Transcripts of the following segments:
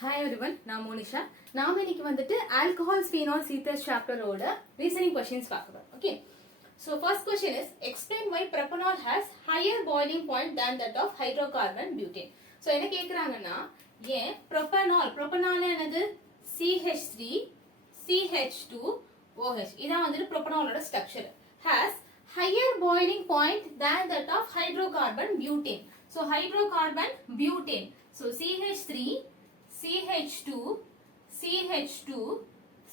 Hi everyone, நான் மோனிஷா. நாம இன்னைக்கு வந்துட்டு alcohols, phenols, ethers chapter ஓட reasoning questions பார்க்கலாம். Okay. So first question is explain why propanol has higher boiling point than that of hydrocarbon butane. So என்ன கேக்குறாங்கன்னா ஏன் propanol என்னது CH3 CH2OH இதான் வந்துட்டு propanolோட structure has higher boiling point than that of hydrocarbon butane. So hydrocarbon butane. So CH3 CH2 CH2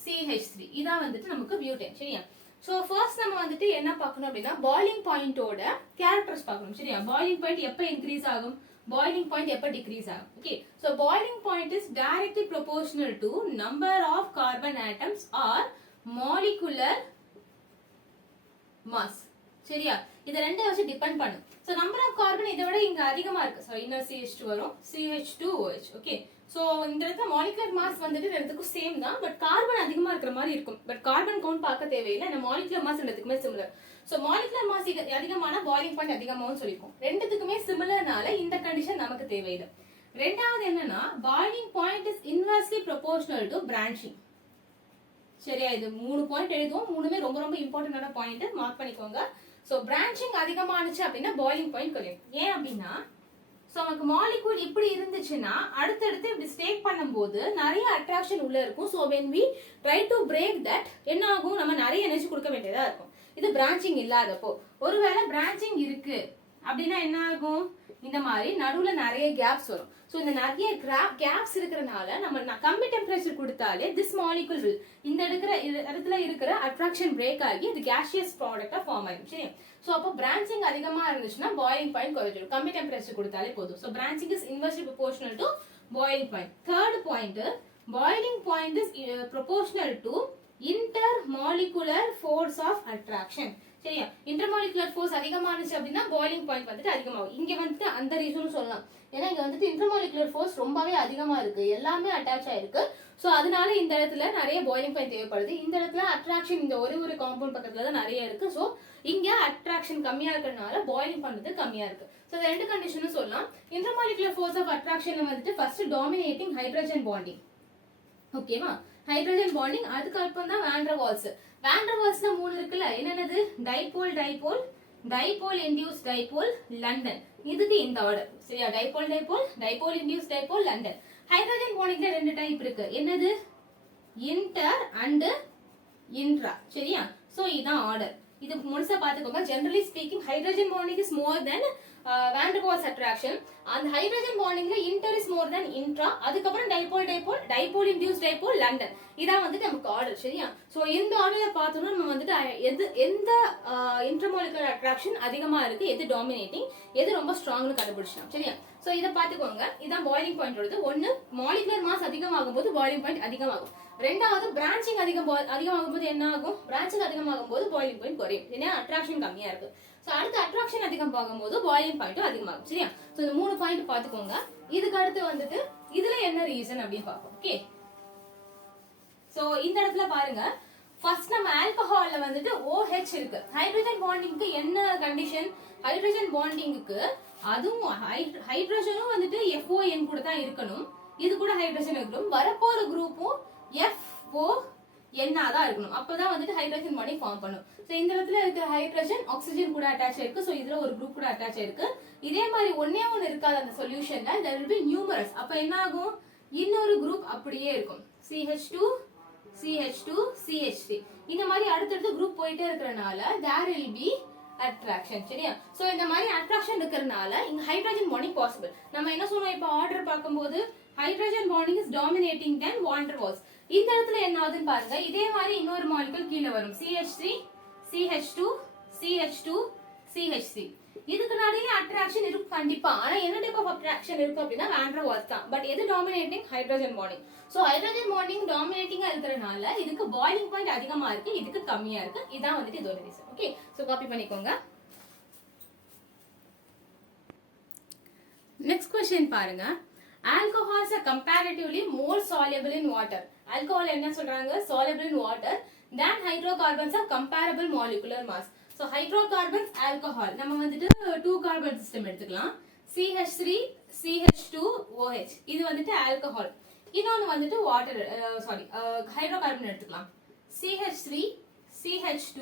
CH3 இதான் வந்துட்டு நமக்கு butane சரியா. So first நம்ம வந்துட்டு என்ன பார்க்கணும் அப்படின்னா பாய்லிங் பாயிண்டோட கேரக்டர்ஸ் பார்க்கணும் சரியா. பாய்லிங் பாயிண்ட் எப்போ இன்க்ரீஸ் ஆகும், பாய்லிங் பாயிண்ட் எப்போ டிக்ரீஸ் ஆகும். Okay, so boiling point is directly proportional to number of carbon atoms or molecular mass சரியா. இதை ரெண்டு வச்சு டிபெண்ட் பண்ணும். ஸோ நம்பர் ஆஃப் கார்பன் இதை விட இங்க அதிகமா இருக்கு. ஸோ இன்னும் CH2 வரும் CH2OH. ஓகே, ஸோ இந்த இடத்துல மாலிகுலர் மாஸ் வந்துட்டு ரெண்டுக்கும் சேம் தான், பட் கார்பன் அதிகமா இருக்கிற மாதிரி இருக்கும். பட் கார்பன் கவுண்ட் பார்க்க தேவையில்லை, இந்த மாலிகுலர் மாஸ் ரெண்டுக்குமே சிமிலர். ஸோ மாலிகுலர் மாஸ் அதிகமான பாய்லிங் பாயிண்ட் அதிகமாகவும் சொல்லிக்கும். ரெண்டுத்துக்குமே சிமிலர்னால இந்த கண்டிஷன் நமக்கு தேவையில்லை. ரெண்டாவது என்னன்னா boiling point is inversely proportional to branching சரியா. இது 3 பாயிண்ட் எழுதுவோம், மூணுமே ரொம்ப ரொம்ப இம்பார்ட்டன்டான பாயிண்ட், மார்க் பண்ணிக்கோங்க. ஸோ பிரான்ச்சிங் அதிகமானுச்சு அப்படின்னா பாய்லிங் பாயிண்ட் குறையும். ஏன் அப்படின்னா ஸோ நமக்கு மாலிகூல் இப்படி இருந்துச்சுன்னா அடுத்தடுத்து இப்படி ஸ்டேக் பண்ணும்போது நிறைய அட்ராக்ஷன் உள்ள இருக்கும். So when we try to break that என்ன ஆகும், நம்ம நிறைய எனர்ஜி கொடுக்க வேண்டியதா இருக்கும். இது பிரான்ச்சிங் இல்லாதப்போ. ஒருவேளை பிரான்ச்சிங் இருக்கு அப்படின்னா என்ன ஆகும், இந்த மாதிரி நடுவுல நிறைய கேப்ஸ் வரும். ஸோ இந்த நிறைய கேப்ஸ் இருக்கிறனால நம்ம கம்மி டெம்பரேச்சர் கொடுத்தாலே திஸ் மாலிகுல் இந்த இடத்துல இருக்கிற அட்ராக்ஷன் பிரேக் ஆகி இது கேஷியஸ் ப்ராடக்டா ஃபார்ம் ஆயிடும் சரி. ஸோ அப்போ பிரான்ச்சிங் அதிகமா இருந்துச்சுன்னா பாய்லிங் பாயிண்ட் குறைஞ்சிடும். கம்மி டெம்பரேச்சர் கொடுத்தாலே போதும். So branching is inversely proportional to boiling point. Third point boiling point is proportional to intermolecular force of attraction சரியா. இன்டர்மாலிகுலர் ஃபோர்ஸ் அதிகமானுச்சு அப்படின்னா பாய்லிங் பாயிண்ட் வந்துட்டு அதிகமாகும். இங்க வந்துட்டு அந்த ரீசனும் சொல்லலாம். ஏன்னா இங்க வந்துட்டு இன்டர்மாலிகுலர் ஃபோர்ஸ் ரொம்பவே அதிகமா இருக்கு, எல்லாமே அட்டாச் ஆயிருக்கு. ஸோ அதனால இந்த இடத்துல நிறைய பாய்லிங் பாயிண்ட் தேவைப்படுது. இந்த இடத்துல அட்ராக்ஷன் இந்த ஒரு காம்பவுண்ட் பக்கத்துல தான் நிறைய இருக்கு. ஸோ இங்க அட்ராக்ஷன் கம்மியா இருக்கிறதுனால பாய்லிங் பண்றது கம்மியா இருக்கு. ஸோ இந்த ரெண்டு கண்டிஷனும் சொல்லலாம். இன்டர்மாலிகுலர் ஃபோர்ஸ் ஆஃப் அட்ராக்ஷன்ல வந்துட்டு ஃபர்ஸ்ட் டாமினேட்டிங் ஹைட்ரஜன் பாண்டிங் ஓகேவா. ஹைட்ரஜன் பாண்டிங் அதுக்கு அப்புறம் தான் வாண்டர்வால்ஸ். வாண்டர்வால்ஸ்ல 3 இருக்குல்ல, என்னென்னது dipole dipole dipole induce dipole London. இதுக்கு இந்த ஆர்டர் சரியா. Dipole dipole dipole induce dipole London. Hydrogen பாண்டிங்ல 2 டைப் இருக்கு, என்னது இன்டர் அண்ட் இன்ட்ரா சரியா. சோ இதான் ஆர்டர். இது முழுசா பாத்துக்கோங்க. Generally speaking hydrogen bonding is more than van der Waals attraction. அந்த ஹைட்ரஜன் பாண்டிங்ல inter is more than intra. அதுக்கப்புறம் dipole dipole dipole induce dipole London. இதான் வந்துட்டு நமக்கு ஆர்டர் சரியா. சோ இந்த ஆர்டர்ல பார்த்தோம்னா நம்ம வந்துட்டு எந்த இன்டர்மாலிகுலர் அட்ராக்ஷன் அதிகமா இருக்கு, எது டாமினேட்டிங், எது ரொம்ப ஸ்ட்ராங்னு கண்டுபிடிச்சோம் சரியா. சோ இதை பாத்துக்கோங்க. இதான் பாய்லிங் பாயிண்ட் வருது. ஒன்னு மாலிகுலர் மாஸ் அதிகமாகும் போது பாய்லிங் பாயிண்ட் அதிகமாகும். ரெண்டாவது பிரான்ச்சிங் அதிகமாகும் போது என்ன ஆகும், பிரான்ச்சிங் அதிகமாகும் போது பாய்லிங் பாயிண்ட் குறையும். ஏன்னா அட்ராக்ஷன் கம்மியா இருக்கு. சோ அடுத்து அட்ராக்ஷன் அதிகமாகும் போது பாய்லிங் பாயிண்ட்டும் அதிகமாகும் சரியா. சோ இந்த 3 பாயிண்ட் பாத்துக்கோங்க. இதுக்கு அடுத்து வந்துட்டு இதுல என்ன ரீசன் அப்படின்னு பார்ப்போம். ஓகே, சோ இந்த இடத்துல பாருங்க. ஃபர்ஸ்ட் நம்ம ஆல்கஹால்ல வந்துட்டு OH இருக்கு. ஹைட்ரஜன் பாண்டிங்க்கு என்ன கண்டிஷன், ஹைட்ரஜன் பாண்டிங்க்கு அதுவும் ஹைட்ரஜனும் வந்துட்டு FON கூட தான் இருக்கணும். இது கூட ஹைட்ரஜன் இருக்கணும். வரப்போற குரூப்பும் FON தான் இருக்கணும். அப்பதான் வந்துட்டு ஹைட்ரஜன் பாண்டிங் ஃபார்ம் பண்ணும். சோ இந்த இடத்துல இருக்கிற ஹைட்ரஜன் ஆக்சிஜன் கூட அட்டாச் ஆயிருக்கு. சோ இதுல ஒரு குரூப் கூட அட்டாச் ஆயிருக்கு. இதே மாதிரி ஒன்னே ஒன்னு இருக்காது அந்த சொல்யூஷன்ல, there will be numerous. அப்ப என்ன ஆகும், இன்னொரு குரூப் அப்படியே இருக்கும். CH2 CH2 CH3 இந்த மாதிரி அடுத்தடுத்து குரூப் போயிட்டே இருக்கறனால there will be அட்ராக்ஷன் சரியா. சோ இந்த மாதிரி அட்ராக்ஷன் இருக்கறனால இங்க ஹைட்ரஜன் பாண்டிங் பாசிபிள். நம்ம என்ன சொன்னோம், இப்ப ஆர்டர் பார்க்கும்போது hydrogen bonding is dominating then van der Waals. இந்த இடத்துல என்ன ஆகுதுன்னு பாருங்க. இதே மாதிரி இன்னொரு மாலிகுல் கீழே வரும், CH3 CH2 CH2 CH3. இதுக்கு நடுவுல அட்ராக்ஷன் இருக்கும் கண்டிப்பா. ஆனா என்ன டைப் ஆஃப் அட்ராக்ஷன் இருக்கு அப்படின்னா வாண்டர்வால்ஸ் தான். பட் எது dominating, hydrogen bonding. So hydrogen bonding டாமினேட்டிங்கா இருக்கறனால இதுக்கு பாய்லிங் பாயிண்ட் அதிகமா இருக்கு, இதுக்கு கம்மியா இருக்கு. இதான் வந்துட்டு இதோட ரீசன். ஓகே, சோ காப்பி பண்ணிக்கோங்க. நெக்ஸ்ட் क्वेश्चन பாருங்க. Alcohols are comparatively more soluble in water. Alcohol என்ன சொல்றாங்க, soluble in water than hydrocarbons are comparable molecular mass. So hydrocarbons, alcohol நம்ம வந்துட்டு 2 carbon system எடுத்துக்கலாம். CH3 CH2OH இது வந்துட்டு alcohol. இன்னொன்று வந்துட்டு வாட்டர் ஹைட்ரோகார்பன் எடுத்துக்கலாம். CH3 CH2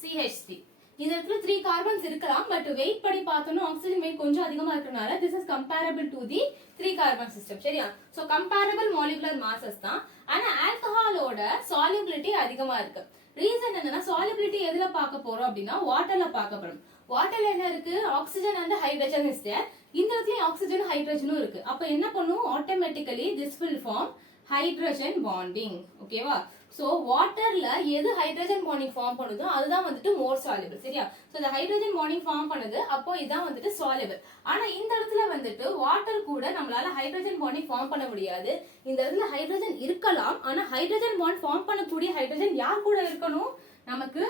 CH3 இந்த இடத்துல 3 கார்பன்ஸ் இருக்கலாம். பட் வெயிட் படி பார்த்தோம்னா ஆக்சிஜன் வெயிட் கொஞ்சம் அதிகமா இருக்கறனால this is comparable to the 3 carbon system. சரியா? சோ கம்பேரபிள் மாலிகுலர் மாசஸ் தான். ஆனா ஆல்கஹாலோட சால்யூபிலிட்டி அதிகமா இருக்கு. ரீசன் என்னன்னா சால்யூபிலிட்டி எதுல பார்க்க போறோம் அப்படின்னா வாட்டர்ல பார்க்க போறோம். வாட்டர்ல என்ன இருக்கு? Oxygen and hydrogen is there. இந்த இடத்துல ஆக்சிஜன் ஹைட்ரஜனும் இருக்கு. அப்ப என்ன பண்ணும்? Automatically this will form hydrogen bonding. ஓகேவா? சோ வாட்டர்ல எது ஹைட்ரஜன் பாண்டிங் ஃபார்ம் பண்ணுதோ அதுதான் வந்துட்டு மோர் சால்யுபிள். சரியா? சோ இந்த ஹைட்ரஜன் பாண்டிங் ஃபார்ம் பண்ணுது, அப்போ இதான் வந்துட்டு சால்யுபிள். ஆனா இந்த இடத்துல வந்துட்டு வாட்டர் கூட நம்மளால ஹைட்ரஜன் பாண்டிங் ஃபார்ம் பண்ண முடியாது. இந்த இடத்துல ஹைட்ரஜன் இருக்கலாம். ஆனா ஹைட்ரஜன் பாண்ட் ஃபார்ம் பண்ணக்கூடிய ஹைட்ரஜன் யார் கூட இருக்கணும்? நமக்கு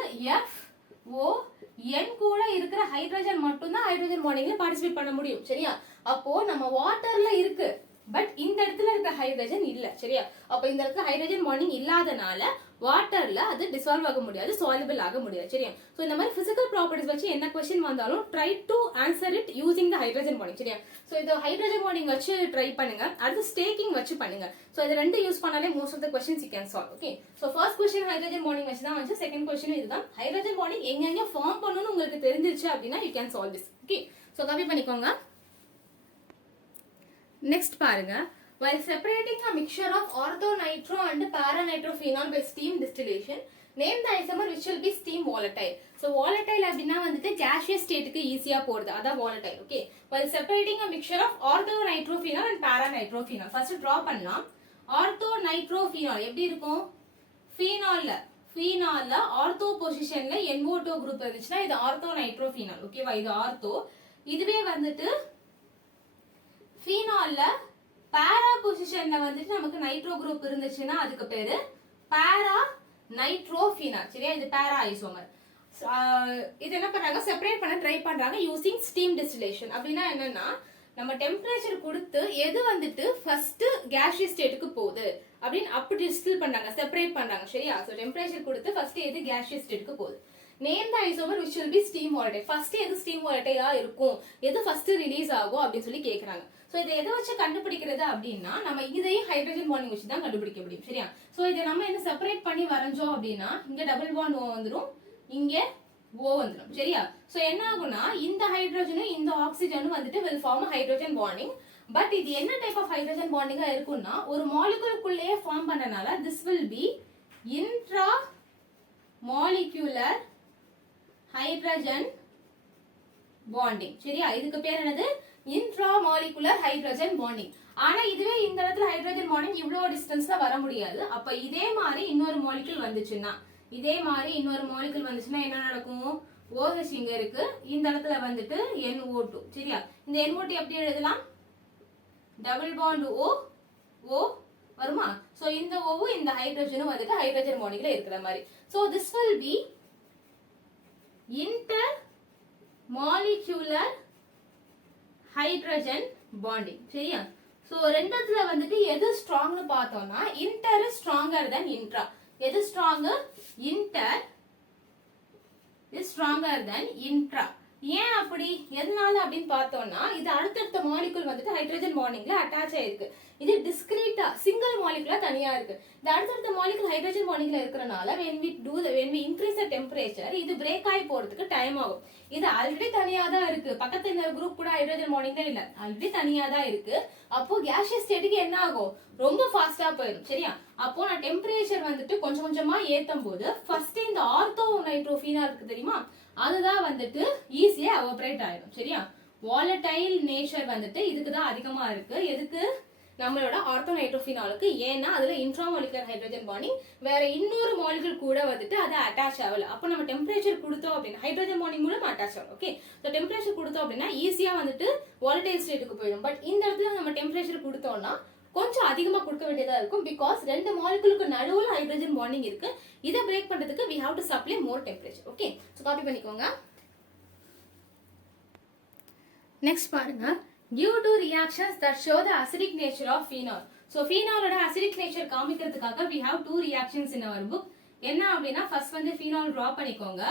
FON கூட இருக்கிற ஹைட்ரஜன் மட்டும்தான் ஹைட்ரஜன் பாண்டிங்ல பார்ட்டிசிபேட் பண்ண முடியும். சரியா? அப்போ நம்ம வாட்டர்ல இருக்கு, பட் இந்த இடத்துல இருக்க ஹைட்ரஜன் இல்ல. சரியா? அப்ப இந்த இடத்துல ஹைட்ரஜன் பாண்டிங் இல்லாதனால வாட்டர்ல அது டிசால்வ் ஆக முடியாது, சால்யுபிள் ஆக முடியாது. சரியா? சோ இந்த மாதிரி பிசிக்கல் ப்ராப்பர்ட்டிஸ் வச்சு என்ன क्वेश्चन வந்தாலும் try to answer it using the hydrogen bonding. சரியா? சோ இது ஹைட்ரஜன் பாண்டிங் வச்சு ட்ரை பண்ணுங்க. அடுத்து ஸ்டேக்கிங் வச்சு பண்ணுங்க. சோ இது ரெண்டு யூஸ் பண்ணாலே most of the questions you can solve. Okay? So first question hydrogen bonding வச்சு தான் வந்து, செகண்ட் क्वेश्चन இதுதான். ஹைட்ரஜன் பாண்டிங் எங்கெங்க ஃபார்ம் பண்ணனும்னு உங்களுக்கு தெரிஞ்சிருச்சு அப்படினா you can solve this. Okay? So copy பண்ணிக்கோங்க. நெக்ஸ்ட் பாருங்க. While separating a mixture of orthonitro and paranitrophenol by steam distillation, name the isomer which will be steam volatile. So volatile அப்படினா வந்துட்டு gaseous stateக்கு ஈஸியா போறது, அதான் volatile. Okay? While separating a mixture of orthonitrophenol and paranitrophenol, first draw பண்ணலாம். orthonitrophenol எப்படி இருக்கும்? phenolல ortho பொசிஷன்ல NO2 group இருந்துச்சுன்னா இது orthonitrophenol. ஓகேவா? இது ஆர்த்தோ. இதுவே வந்துட்டு phenolல பாரா பொசிஷன்ல வந்துட்டு நமக்கு நைட்ரோ குரூப் இருந்துச்சுன்னா அதுக்கு பேரு பாரா நைட்ரோஃபீனால். சரியா? இது பாரா ஐசோமர். இது என்ன பண்றாங்க? செப்பரேட் பண்ண ட்ரை பண்றாங்க யூசிங் ஸ்டீம் டிஸ்டிலேஷன். அப்படின்னா என்னன்னா நம்ம டெம்பரேச்சர் கொடுத்து எது வந்துட்டு ஃபர்ஸ்ட் கேஷியஸ் ஸ்டேட்டுக்கு போகுது அப்படின்னு அப்படி டிஸ்டில் பண்றாங்க, செப்பரேட் பண்றாங்க. சரியா? சோ டெம்பரேச்சர் கொடுத்து ஃபர்ஸ்ட் எது கேஷியஸ் ஸ்டேட்டுக்கு போகுது. Name the isomer which will be steam volatile. First எது ஸ்டீம் volatile இருக்கும், எது ஃபர்ஸ்ட் ரிலீஸ் ஆகும் அப்படின்னு சொல்லி கேக்குறாங்க. சோ இதை எதை வச்சு கண்டுபிடிக்கிறது அப்படின்னா நம்ம இதையும் ஹைட்ரஜன் பாண்டிங் வச்சு தான் கண்டுபிடிக்க முடியும். சரியா? சோ இதை நம்ம என்ன செப்பரேட் பண்ணி வரைஞ்சோம் அப்படின்னா இங்க டபுள் பாண்ட் O வந்துரும், இங்க O வந்துரும். சரியா? சோ என்ன ஆகும்னா இந்த ஹைட்ரஜனும் இந்த ஆக்சிஜனும் வந்துட்டு will form a hydrogen bonding. But இது என்ன டைப் ஆஃப் ஹைட்ரஜன் பாண்டிங்கா இருக்கும்னா ஒரு மாலிகுலுக்குள்ளேயே ஃபார்ம் பண்ணனால this will be intra molecular hydrogen bonding. சரியா? இதுக்கு பேர் என்னது? Intramolecular hydrogen bonding. ஆனா இதுவே இந்த இடத்துல ஹைட்ரஜன் பாண்டிங் இவ்வளவு டிஸ்டன்ஸ்ல வர முடியாது. அப்ப இதே மாதிரி இன்னொரு மாலிகுல் வந்துச்சுன்னா என்ன நடக்கும்? OH இங்க இருக்கு, இந்த இடத்துல வந்துட்டு NO2. சரியா? இந்த NO2 எப்படி எழுதலாம்? டபுள் பாண்ட் O வருமா? சோ இந்த O இந்த ஹைட்ரஜனும் வந்துட்டு ஹைட்ரஜன் பாண்டிங்ல இருக்கிற மாதிரி. So this will be intermolecular hydrogen bonding. சரியா? சோ ரெண்டுத்துல வந்துட்டு எது ஸ்ட்ராங்னு பார்த்தோம்னா inter is stronger than intra. எது stronger? inter is stronger than intra. ஏன் அப்படி? எதனால அப்படின்னு பார்த்தோம்னா இது அடுத்தடுத்த மாலிகுல் வந்துட்டு ஹைட்ரஜன் பாண்டிங்ல அட்டாச் ஆயிருக்கு. இது டிஸ்கிரீட்டா சிங்கிள் மாலிகுலா தனியா இருக்கு. இந்த அடுத்தடுத்த மாலிகுல் ஹைட்ரஜன் பாண்டிங்ல இருக்கறனால when we increase the temperature இது பிரேக் ஆகி போறதுக்கு டைம் ஆகும். இது ஆல்ரெடி தனியா தான் இருக்கு, பக்கத்துல இந்த குரூப் கூட ஹைட்ரஜன் பாண்டிங்ல இல்ல, ஆல்ரெடி தனியா தான் இருக்கு. அப்போ கேஷியஸ் ஸ்டேட்டுக்கு என்ன ஆகும்? ரொம்ப ஃபாஸ்டா போயிடும். சரியா? அப்போ நான் டெம்பரேச்சர் வந்துட்டு கொஞ்சம் கொஞ்சமா ஏத்தும் போது ஃபர்ஸ்ட் இந்த ஆர்த்தோ நைட்ரோஃபீனால் இருக்கு தெரியுமா, அதுதான் வந்துட்டு ஈஸியா எவாபரேட் ஆயிடும். சரியா? வாலடைல் நேச்சர் வந்துட்டு இதுக்கு தான் அதிகமா இருக்கு. எதுக்கு? நம்மளோட ஆர்த்தோநைட்ரோஃபினாலுக்கு. ஏன்னா அதுல இன்ட்ராமாலிகுலர் ஹைட்ரஜன் பாண்டிங், வேற இன்னொரு மாலிகுல் கூட வந்துட்டு அது அட்டாச் ஆகல. அப்போ நம்ம டெம்பரேச்சர் கொடுத்தோம் அப்படின்னா ஹைட்ரஜன் பாண்டிங் மூலம் அட்டாச் ஆகும். ஓகே? ஸோ டெம்பரேச்சர் கொடுத்தோம் அப்படின்னா ஈஸியா வந்துட்டு வாலடைல் ஸ்டேட்டுக்கு போயிடும். பட் இந்த இடத்துல நம்ம டெம்பரேச்சர் கொடுத்தோம்னா கொஞ்சம் அதிகமா கொடுக்க வேண்டியதா இருக்கும். பிகாஸ் ரெண்டு மாலிகுலுக்கு நடுவுல ஹைட்ரஜன் பாண்டிங் இருக்கு. இதை பிரேக் பண்றதுக்கு we have to supply more temperature. Okay? So copy பண்ணிக்கோங்க. நெக்ஸ்ட் பாருங்க. Due to reactions that show the acidic nature of phenol. So phenol ஓட acidic nature காமிக்கிறதுக்காக we have two reactions in our book. என்ன அப்படின்னா first வந்து phenol draw பண்ணிக்கோங்க.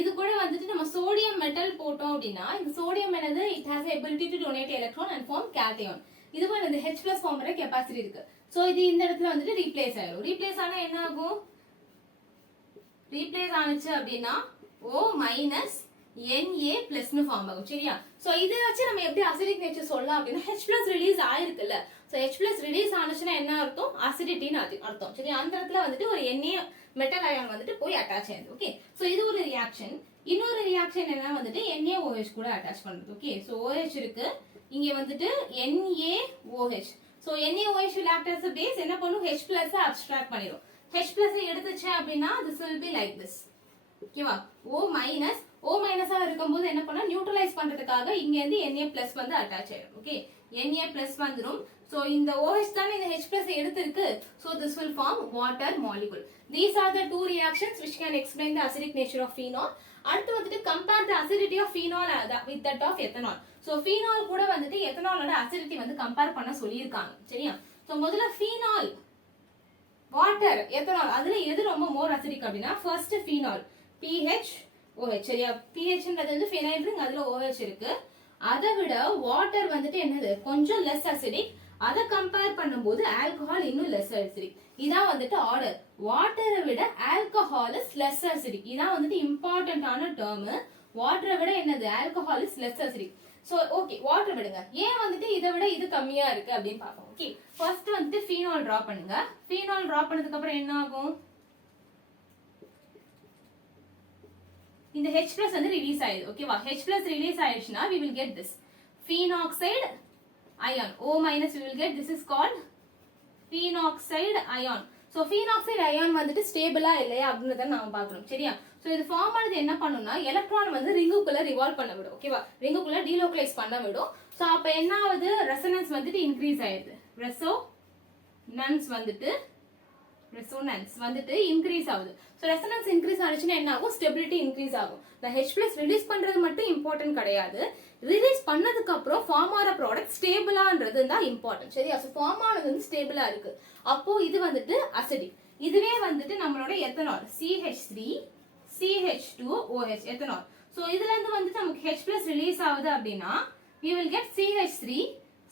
இது கூட வந்துட்டு நம்ம சோடியம் மெட்டல் போட்டோம் அப்படின்னா இந்த சோடியம் என்னது? it has the ability to donate electron and form cation. இதுவும் இந்த H plus ஃபார்ம் பண்ண கெபாசிட்டி இருக்கு. சோ இது இந்த இடத்துல வந்துட்டு ரீப்ளேஸ் ஆயிடும். ரீப்ளேஸ் ஆனா என்ன ஆகும்? ரீப்ளேஸ் ஆனிச்சு அப்படின்னா O மைனஸ் Na பிளஸ் னு ஃபார்ம் ஆகும். சரியா? சோ இதை வச்சு நம்ம எப்படி அசிடிக் நேச்சர் சொல்லலாம் அப்படின்னா H plus ரிலீஸ் ஆயிருக்குல்ல. சோ H plus ரிலீஸ் ஆனிச்சுன்னா என்ன அர்த்தம்? அசிடிட்டின்னு அர்த்தம். சரியா? அந்த இடத்துல வந்துட்டு ஒரு Na மெட்டல் அயான் வந்துட்டு போய் அட்டாச் ஆயிடுது. ஓகே, சோ இது ஒரு ரியாக்ஷன். இன்னொரு ரியாக்ஷன் என்ன வந்துட்டு NaOH கூட அட்டாச் பண்றது. ஓகே, சோ OH இருக்கு, இங்க வந்துட்டு NaOH. So NaOH will act as a base, என்ன பண்ணும்? H plus abstract பண்ணிரும். H plus எடுத்துச்சு அப்படின்னா this will be like this. ஓகேவா? O minus இருக்கும்போது என்ன பண்ணா நியூட்ரலைஸ் பண்றதுக்காக இங்க இருந்து Na plus வந்து அட்டாச் ஆயிடும். ஓகே, Na plus வந்துரும். So இந்த OH தானே இந்த H plus எடுத்திருக்கு. So this will form water molecule. These are the two reactions which can explain the acidic nature of phenol. அடுத்து வந்துட்டு compare the acidity of phenol with that of ethanol. So phenol கூட வந்துட்டு ethanolோட acidity வந்து compare பண்ண சொல்லியிருக்காங்க. சரியா? So முதல்ல phenol, water, ethanol அதுல எது ரொம்ப more acidic அப்படின்னா first phenol, PHOH. சரியா? PHன்றது வந்து phenyl ring, அதுல OH இருக்கு. அதை விட வாட்டர் வந்துட்டு என்னது கொஞ்சம் லெஸ் அசிடிக். அதை கம்பேர் பண்ணும்போது ஆல்கஹால் இன்னும் லெஸ் அசிடிக். இதான் வந்துட்டு ஆர்டர். வாட்டரை விட ஆல்கஹால் இஸ் லெஸ் அசிடிக். இதான் வந்துட்டு இம்பார்ட்டன்டான டேர்ம். வாட்டரை விட என்னது alcohol is less acidic. So okay, water விடுங்க. ஏன் வந்துட்டு இதை விட இது கம்மியா இருக்கு அப்படின்னு பார்ப்போம். ஓகே, ஃபர்ஸ்ட் வந்துட்டு ஃபீனால் டிரா பண்ணுங்க. ஃபீனால் டிரா பண்ணதுக்கு அப்புறம் என்ன ஆகும்? இந்த H plus வந்து ரிலீஸ் ஆயிடுது. ஓகேவா? H plus ரிலீஸ் ஆயிடுச்சுன்னா we will get this phenoxide ion. O minus we will get, this is called phenoxide ion. So phenoxide ion வந்துட்டு ஸ்டேபிளா இல்லையா அப்படின்றத நாம பார்க்கணும். சரியா? சோ இது ஃபார்ம் ஆனது என்ன பண்ணும்னா எலக்ட்ரான் வந்து ரிங்குக்குள்ள ரிவால்வ் பண்ண விடும். ஓகேவா? ரிங்குக்குள்ள டீலோக்கலைஸ் பண்ண விடும். சோ அப்ப என்ன ஆகுது? ரெசோனன்ஸ் வந்துட்டு இன்க்ரீஸ் ஆயிடுது. ரெசோனன்ஸ் வந்துட்டு இன்க்ரீஸ் ஆகுது. சோ ரெசோனன்ஸ் இன்க்ரீஸ் ஆனிச்சுன்னா என்ன ஆகும்? ஸ்டெபிலிட்டி இன்க்ரீஸ் ஆகும். இந்த H plus ரிலீஸ் பண்றது மட்டும் இம்பார்ட்டன்ட் கிடையாது. ரிலீஸ் பண்ணதுக்கு அப்புறம் ஃபார்ம் ஆற ப்ராடக்ட் ஸ்டேபிளான்றது தான் இம்பார்ட்டன்ட். சரியா? சோ ஃபார்ம் ஆனது வந்து ஸ்டேபிளா இருக்கு. அப்போ இது வந்துட்டு அசிடிக். இதுவே வந்துட்டு நம்மளோட ethanol CH3 CH2OH ethanol. So இதுல இருந்து வந்துட்டு நமக்கு H plus ரிலீஸ் ஆகுது அப்படின்னா we will get CH3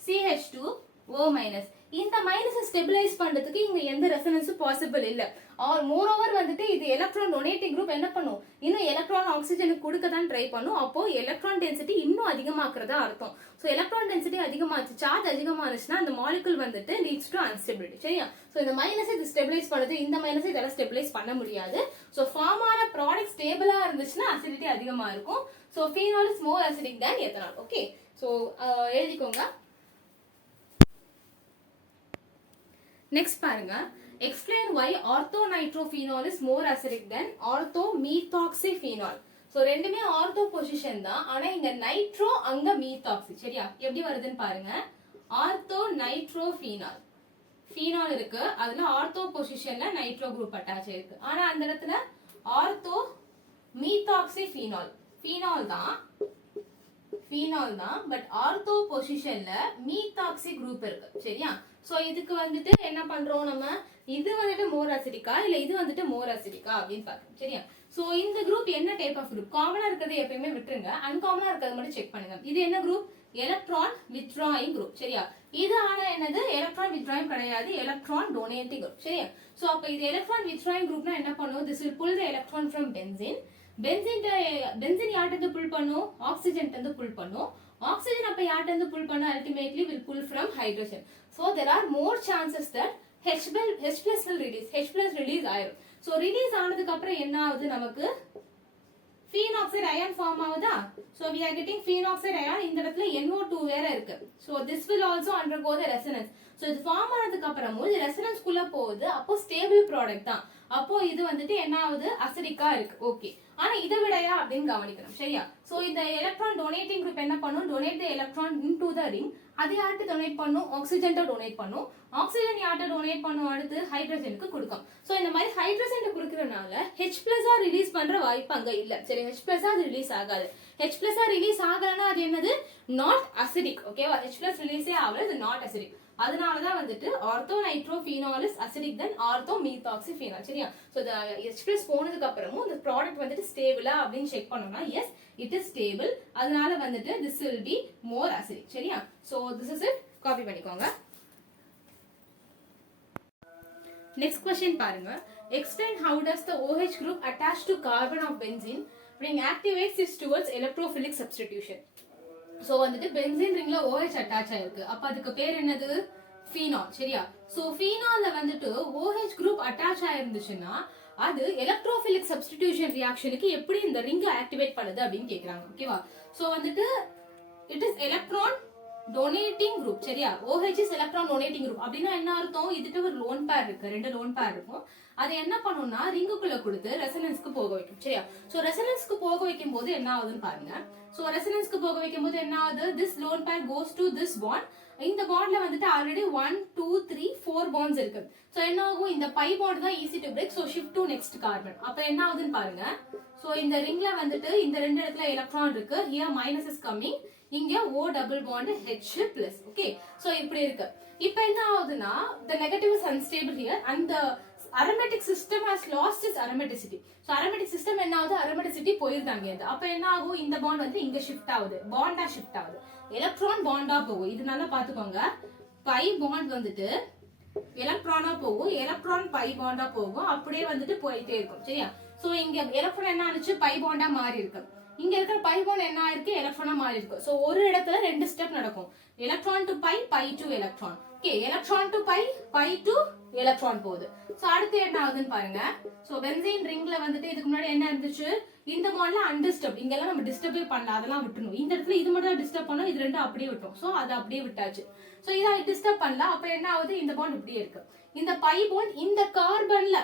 CH2O-. இந்த மைனஸ் ஸ்டெபிலைஸ் பண்றதுக்கு இங்க எந்த ரெசனன்ஸும் பாசிபிள் இல்ல. ஆர் மோர் ஓவர் வந்துட்டு இது எலக்ட்ரான் டொனேட்டிங் குரூப் என்ன பண்ணும்? இன்னும் எலக்ட்ரான் ஆக்சிஜனுக்கு கொடுக்க தான் ட்ரை பண்ணும். அப்போ எலக்ட்ரான் டென்சிட்டி இன்னும் அதிகமாக்குறதா அர்த்தம். சோ எலக்ட்ரான் டென்சிட்டி அதிகமாச்சு, சார்ஜ் அதிகமானுச்சுன்னா அந்த மாலிகுல் வந்துட்டு லீட்ஸ் டு அன்ஸ்டெபிலிட்டி. சரியா? சோ இந்த மைனஸ் இது ஸ்டெபிலைஸ் பண்ணுது, இந்த மைனஸ் இதெல்லாம் ஸ்டெபிலைஸ் பண்ண முடியாது. சோ ஃபார்ம் ஆன ப்ராடக்ட் ஸ்டேபிளா இருந்துச்சுன்னா அசிடிட்டி அதிகமா இருக்கும். So phenol is more acidic than ethanol. Okay, so எழுதிக்கோங்க. Next பாருங்க, explain why orthonitrophenol is more acidic than orthomethoxyphenol. So ரெண்டுமே ஆர்த்தோ பொசிஷன் தான், ஆனா இங்க நைட்ரோ அங்க மீத்தாக்சி. சரியா? எப்படி வருதுன்னு பாருங்க. ஆர்த்தோநைட்ரோபீனால், ஃபீனால் இருக்கு, அதுல ஆர்த்தோ பொசிஷன்ல நைட்ரோ குரூப் அட்டாச் இருக்கு. ஆனா அந்த இடத்துல ஆர்த்தோ மீத்தாக்சிபீனால், ஃபீனால் தான், பட் ஆர்த்தோ பொசிஷன்ல மீத்தாக்சி குரூப் இருக்கு. சரியா? சோ இதுக்கு வந்துட்டு என்ன பண்றோம் நம்ம? இது வந்துட்டு மோர் அசிடிக்கா இல்ல இது வந்துட்டு மோர் அசிடிக்கா அப்படின்னு பாக்கணும். சரியா? சோ இந்த குரூப் என்ன டைப் ஆஃப் குரூப்? காமனா இருக்கிறது எப்பயுமே விட்டுருங்க, அன்காமனா இருக்கிறது மட்டும் செக் பண்ணுங்க. இது என்ன குரூப்? Electron withdrawing group. சரியா? இது ஆனா என்னது? எலக்ட்ரான் வித்ட்ராயிங் கிடையாது, எலக்ட்ரான் டொனேட்டிங் குரூப். சரியா? சோ அப்ப இது எலக்ட்ரான் வித்ட்ராயிங் குரூப்னா என்ன பண்ணும்? This will pull the electron from benzene. Benzene யார்ட்ட இருந்து புல் பண்ணும்? ஆக்சிஜன் இருந்து புல் பண்ணும். ஆக்சிஜன் அப்ப யார்ட்ட இருந்து புல் பண்ண? ultimately will pull from hydrogen. So there are more chances that H plus will release. H plus release ஆயிரும். So release ஆனதுக்கு அப்புறம் என்ன ஆகுது? நமக்கு phenoxide ion form ஆகுதா? So we are getting phenoxide ion. இந்த இடத்துல NO2 வேற இருக்கு. So this will also undergo the resonance. So இது ஃபார்ம் ஆனதுக்கு அப்புறமும் இது ரெசனன்ஸ் குள்ள போகுது. அப்போ ஸ்டேபிள் ப்ராடக்ட் தான். அப்போ இது வந்துட்டு என்ன ஆகுது? அசிடிக்கா இருக்கு. ஓகே, ஆனா இதை விடையா அப்படின்னு கவனிக்கணும். சரியா? சோ இந்த எலக்ட்ரான் டொனேட்டிங் குரூப் என்ன பண்ணும்? Donate the electron into the ring. அது யார்ட்ட டொனேட் பண்ணும்? ஆக்சிஜன்ட்ட டொனேட் பண்ணும். ஆக்சிஜன் யார்ட்ட டொனேட் பண்ணும்? அடுத்து ஹைட்ரஜனுக்கு கொடுக்கும். சோ இந்த மாதிரி ஹைட்ரஜன் கொடுக்கறனால H plus ரிலீஸ் பண்ற வாய்ப்பு அங்க இல்ல. சரி, H plus அது ரிலீஸ் ஆகாது. H plus ரிலீஸ் ஆகலனா அது என்னது? Not acidic. ஓகேவா? H plus ரிலீஸே ஆகல, இது நாட் அசிடிக். அதனாலதான் வந்துட்டு orthonitrophenol is acidic than orthomethoxyphenol. சரியா? சோ the H plus போனதுக்கு அப்புறமும் இந்த ப்ராடக்ட் வந்துட்டு ஸ்டேபிளா அப்படின்னு செக் பண்ணோம்னா எஸ், it is stable. அதனால வந்துட்டு this will be more acidic. சரியா? So this is it. Copy பண்ணிக்கோங்க. நெக்ஸ்ட் क्वेश्चन பாருங்க. Explain how does the OH group attached to carbon of benzene ring activates this towards electrophilic substitution. So வந்துட்டு benzene ரிங்ல OH attach ஆயிருக்கு. அப்ப அதுக்கு பேர் என்னது? Phenol. சரியா? சோ ஃபீனால்ல வந்துட்டு OH group அட்டாச் ஆயிருந்துச்சுன்னா அது எலக்ட்ரோஃபிலிக் சப்ஸ்டிடியூஷன் ரியாக்ஷனுக்கு எப்படி இந்த ரிங் ஆக்டிவேட் பண்ணுது அப்படின்னு கேக்குறாங்க. ஓகேவா? சோ வந்துட்டு it is electron donating group. சரியா? OH is electron donating group. அப்படின்னா என்ன அர்த்தம்? இதுக்கு ஒரு லோன் பேர் இருக்கு, 2 லோன் பேர் இருக்கும். அது என்ன பண்ணும்னா ரிங்குக்குள்ள கொடுத்து ரெசனன்ஸ்க்கு போக வைக்கும். சரியா? சோ ரெசனன்ஸ்க்கு போக வைக்கும் போது என்ன ஆகுதுன்னு பாருங்க. சோ ரெசனன்ஸ்க்கு போக வைக்கும் போது என்ன ஆகுது? This lone pair goes to this bond. இந்த பாண்ட்ல வந்துட்டு ஆல்ரெடி 1 2 3 4 பாண்ட்ஸ் இருக்கு. சோ என்ன ஆகும்? இந்த பை பாண்ட் தான் easy to break. So shift to next carbon. அப்ப என்ன ஆகுதுன்னு பாருங்க. சோ இந்த ரிங்ல வந்துட்டு இந்த 2 இடத்துல எலக்ட்ரான் இருக்கு. Here minus is coming. இங்க O double bond H plus. Okay, so இப்படி இருக்கு. இப்போ என்ன ஆகுதுன்னா the negative is unstable here and the aromatic system has lost its aromaticity. So aromatic system என்ன ஆகுது? aromaticity போயிருதாங்க. அப்ப என்ன ஆகும்? இந்த பாண்ட் வந்து இங்க ஷிஃப்ட் ஆகுது, பாண்டா ஷிஃப்ட் ஆகுது, எலக்ட்ரான் பாண்டா போகும். இது நல்லா பாத்துக்கோங்க. பை பாண்ட் வந்துட்டு எலக்ட்ரானா போகும், எலக்ட்ரான் பை பாண்டா போகும், அப்படியே வந்துட்டு போயிட்டே இருக்கும். சரியா? சோ இங்க எலக்ட்ரான் என்ன ஆனிச்சு? பை பாண்டா மாறி இருக்கு. இங்க இருக்கிற பை பாண்ட் என்ன ஆயிருக்கு? எலக்ட்ரானா மாறி இருக்கு. சோ ஒரு இடத்துல 2 ஸ்டெப் நடக்கும். Electron to pi, pi to electron. Okay, electron to pi, pi to electron போகுது. சோ அடுத்து என்ன ஆகுதுன்னு பாருங்க. சோ பென்சீன் ரிங்ல வந்துட்டு இதுக்கு முன்னாடி என்ன இருந்துச்சு? இந்த பாண்ட்ல அன்டிஸ்டர்ப். இங்க எல்லாம் நம்ம டிஸ்டர்பே பண்ணல, அதெல்லாம் விட்டுணும். இந்த இடத்துல இது மட்டும் தான் டிஸ்டர்ப் பண்ணோம், இது ரெண்டும் அப்படியே விட்டோம். சோ அது அப்படியே விட்டாச்சு. சோ இத டிஸ்டர்ப் பண்ணல. அப்ப என்ன ஆகுது? இந்த பாண்ட் இப்படியே இருக்கு. இந்த பை பாண்ட் இந்த கார்பன்ல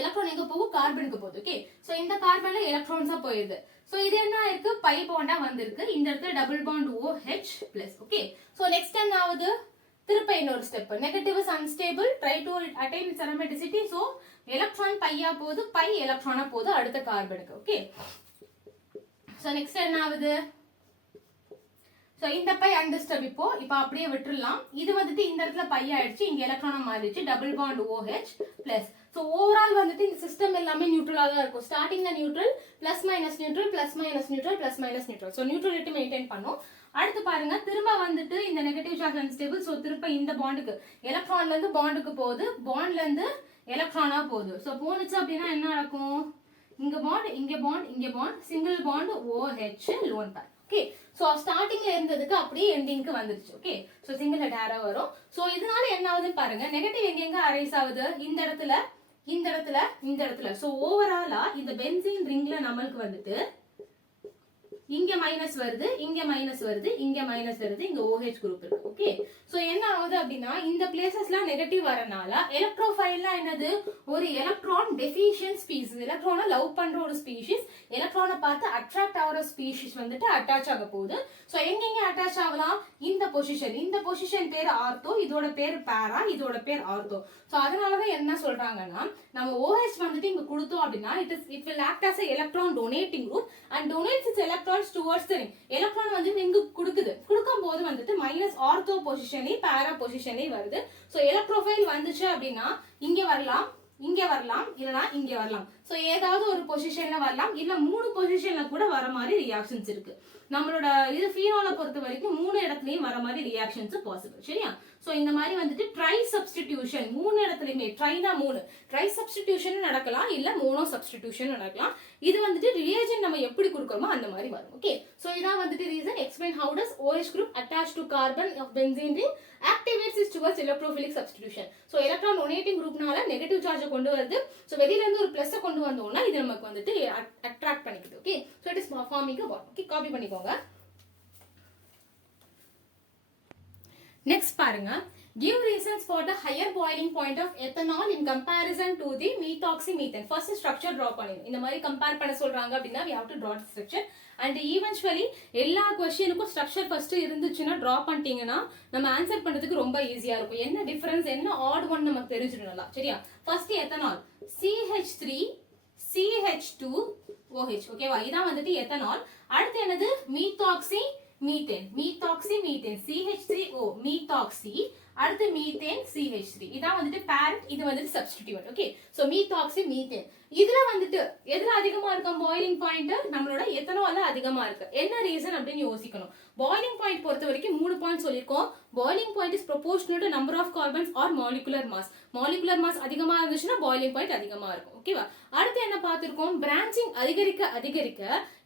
எலக்ட்ரான் எங்க போகும்? கார்பனுக்கு போகுது. ஓகே, சோ இந்த கார்பன்ல எலக்ட்ரான்ஸா போயிருது. சோ இது என்ன இருக்கு? பை பாண்டா வந்திருக்கு. இந்த இடத்துல double bond OH plus. Okay, so next என்ன ஆகுது? திருப்ப இன்னொரு step. Negative is unstable, try to attain its aromaticity. So electron பையா போகுது, பை எலக்ட்ரானா போகுது அடுத்த கார்பனுக்கு. ஓகே, சோ நெக்ஸ்ட் என்ன ஆகுது? சோ இந்த பை அன்டிஸ்டர்ப். இப்போ அப்படியே விட்டுறலாம். இது வந்துட்டு இந்த இடத்துல பை ஆயிடுச்சு, இங்க எலக்ட்ரானா மாறிடுச்சு, double bond OH plus. So overall வந்துட்டு இந்த சிஸ்டம் எல்லாமே நியூட்ரலா தான் இருக்கும். ஸ்டார்டிங்ல neutral, plus minus neutral, plus minus neutral, plus minus neutral. So neutrality maintain பண்ணும். அடுத்து பாருங்க, திரும்ப வந்துட்டு இந்த நெகட்டிவ் சார்ஜ் அன்ஸ்டேபிள். சோ திரும்ப இந்த பாண்டுக்கு எலக்ட்ரான்ல இருந்து பாண்டுக்கு போகுது, பாண்ட்ல இருந்து எலக்ட்ரானா போகுது. சோ போனுச்சு அப்படின்னா என்ன நடக்கும்? இங்க பாண்ட், இங்க பாண்ட், இங்க bond, single bond OH lone pair. Okay, so ஸ்டார்டிங்ல இருந்ததுக்கு அப்படியே எண்டிங்க்கு வந்துருச்சு. ஓகே, சோ சிங்கிள் ஹெட் ஆரோ வரும். சோ இதனால என்ன ஆகுதுன்னு பாருங்க. நெகட்டிவ் எங்க அரைஸ் ஆகுது? இந்த இடத்துல, இந்த இடத்துல, இந்த இடத்துல. சோ ஓவராலா இந்த பென்சீன் ரிங்ல நமக்கு வந்துட்டு இங்க மைனஸ் வருது, இங்க மைனஸ் வருது, இங்க மைனஸ் வருது, இங்க OH குரூப் இருக்கு. ஓகே, சோ என்ன ஆகுது அப்படின்னா இந்த பிளேசஸ்லாம் நெகட்டிவ் வரனால எலக்ட்ரோஃபைல்னா என்னது? ஒரு எலக்ட்ரான் டெஃபிஷியன்ட் ஸ்பீஷிஸ், எலக்ட்ரானை லவ் பண்ற ஒரு ஸ்பீஷிஸ், எலக்ட்ரானை பார்த்து அட்ராக்ட் ஆகிற ஸ்பீஷிஸ் வந்துட்டு அட்டாச் ஆக போகுது. சோ எங்கெங்க அட்டாச் ஆகலாம்? இந்த பொசிஷன். இந்த பொசிஷன் பேர் ஆர்த்தோ, இதோட பேர் பேரா, இதோட பேர் ஆர்த்தோ. சோ அதனாலதான் என்ன சொல்றாங்கன்னா நம்ம OH வந்துட்டு இங்க கொடுத்தோம் அப்படின்னா it will act as a electron donating group and donates its electrons towards the ring. Electron வந்து இங்க கொடுக்குது. கொடுக்கும் போது வந்துட்டு மைனஸ் ஆர்த்தோ பொசிஷனே பேரா பொசிஷனே வருது. சோ எலக்ட்ரோஃபைல் வந்துச்சு அப்படின்னா இங்க வரலாம், இங்க வரலாம், இல்லனா இங்க வரலாம். சோ ஏதாவது ஒரு பொசிஷன்ல வரலாம், இல்ல 3 பொசிஷன்ல கூட வர மாதிரி ரியாக்ஷன்ஸ் இருக்கு. நம்மளோட இது ஃபீனால பொறுத்த வரைக்கும் 3 இடத்துலயும் வர மாதிரி ரியாக்ஷன்ஸ் பாசிபிள். சரியா? சோ இந்த மாதிரி வந்துட்டு ட்ரை சப்ஸ்டிடியூஷன் 3 இடத்துலயுமே, ட்ரைனா 3, ட்ரை சப்ஸ்டிடியூஷன் நடக்கலாம், இல்ல மோனோ சப்ஸ்டிடியூஷன் நடக்கலாம். இது வந்துட்டு ரியாஜன் நம்ம எப்படி கொடுக்கறோமோ அந்த மாதிரி வரும். ஓகே, சோ இதான் வந்துட்டு reason. Explain how does OH group attached to carbon of benzene ring activates it towards electrophilic substitution. So electron donating குரூப்னால நெகட்டிவ் சார்ஜ் கொண்டு வருது. சோ வெளியில இருந்து ஒரு பிளஸ் கொண்டு வந்தோம்னா இது நமக்கு வந்துட்டு அட்ராக்ட் பண்ணிக்குது. Okay, so it is forming a bond. Okay, copy பண்ணிக்கோங்க. நெக்ஸ்ட் பாருங்க. Give reasons for the higher boiling point of ethanol in comparison to the methoxymethane. First structure draw பண்ணுங்க. இந்த மாதிரி கம்பேர் பண்ண சொல்றாங்க அப்படின்னா we have to draw the structure and eventually எல்லா क्वेश्चनக்கும் structure first இருந்துச்சுன்னா draw பண்ணிட்டீங்கன்னா நம்ம ஆன்சர் பண்றதுக்கு ரொம்ப ஈஸியா இருக்கும். என்ன டிஃபரன்ஸ், என்ன ஆட் ஒன் நமக்கு தெரிஞ்சிடலாம். சரியா? First ethanol CH3 CH2 OH. ஓகேவா? இதான் வந்துட்டு எத்தனால். அடுத்து என்னது? Methoxy methane, methoxy methane, CH3O methoxy. அடுத்து மீத்தேன் CH3 இதான் வந்துட்டு பேரண்ட், இது வந்துட்டு substitute. Okay, so methoxy methane. இதுல வந்துட்டு எதுல அதிகமா இருக்கும் பாயிலிங் பாயிண்ட்? நம்மளோட எத்தனால்ல அதிகமா இருக்கு. என்ன ரீசன் அப்படின்னு யோசிக்கணும். பாயிலிங் பாயிண்ட் பொறுத்த வரைக்கும் 3 பாயிண்ட் சொல்லிருக்கோம். Boiling point is proportional to number of carbons or molecular mass. Molecular mass அதிகமா இருந்துச்சுன்னா பாயிலிங் பாயிண்ட் அதிகமா இருக்கும். ஓகேவா? அடுத்து என்ன பார்த்திருக்கோம்? பிரான்ச்சிங் அதிகரிக்க அதிகரிக்க